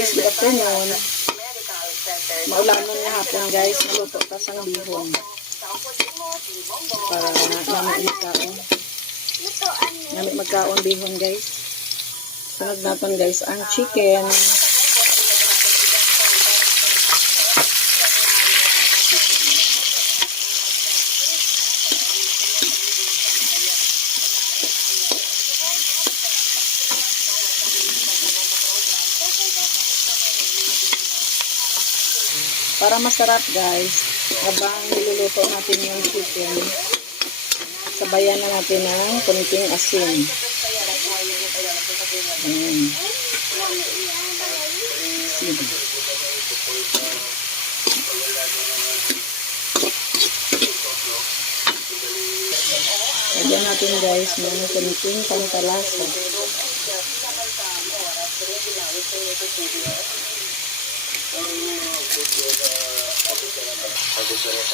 guys, good afternoon. Maulanon na hapon guys, maluto ta sa bihon. Para namin magkaon. Namin magkaon bihon guys. Sunod natin guys ang chicken. Para masarap guys, habang niluluto natin yung chicken, sabayan na natin ng konting asin. Ayan. Asin. Lagyan natin guys ng konting pampalasa.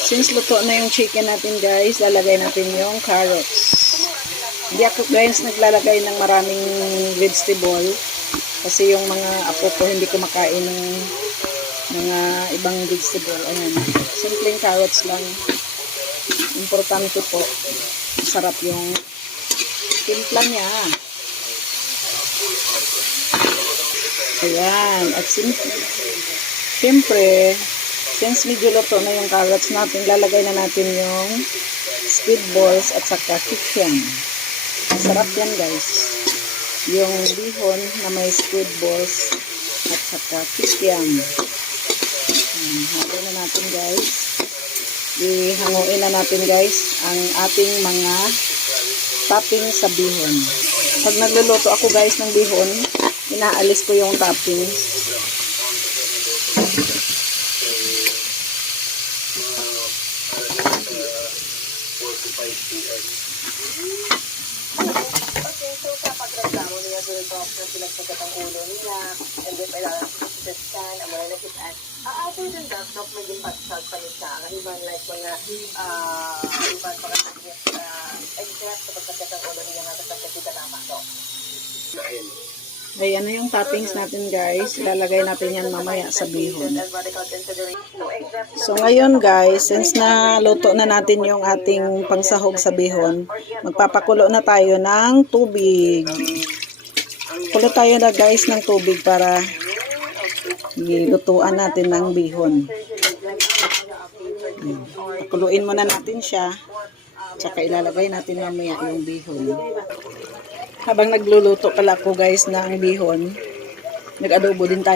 Since luto na yung chicken natin guys, lalagay natin yung carrots. Hindi ako guys naglalagay ng maraming vegetable kasi yung mga apo ko hindi ko makain ng mga ibang vegetable. Ayan. Simpleng carrots lang. Importante po. Sarap yung timpla niya. Ayan. At siyempre, since medyo luto na yung carrots natin, lalagay na natin yung squid balls at saka chicken. Masarap yan guys. Yung bihon na may squid balls at saka chicken. Halo na natin guys. Ihanguin na natin guys ang ating mga topping sa bihon. Pag nagluluto ako guys ng bihon, inaalis ko yung toppings. Okay, so sa pagreklamo niya doon sa pinagsagat ang ulo niya, and then kailangan sisiskan, ang mga nakitaan. After dun laptop, maging pagsag pa niya ang iban like mga iban pagkakasakit exact sa pagsagat ang ulo niya nga sa tama to. Ayan na yung toppings natin guys. Ilalagay natin yan mamaya sa bihon. So ngayon guys, since na luto na natin yung ating pangsahog sa bihon, magpapakulo na tayo ng tubig. Kulo tayo na guys ng tubig para nilutuan natin ng bihon. Pakuluin muna natin siya. Tsaka ilalagay natin mamaya yung bihon. Habang nagluluto pala ko guys ng bihon, nag-adobo din tayo.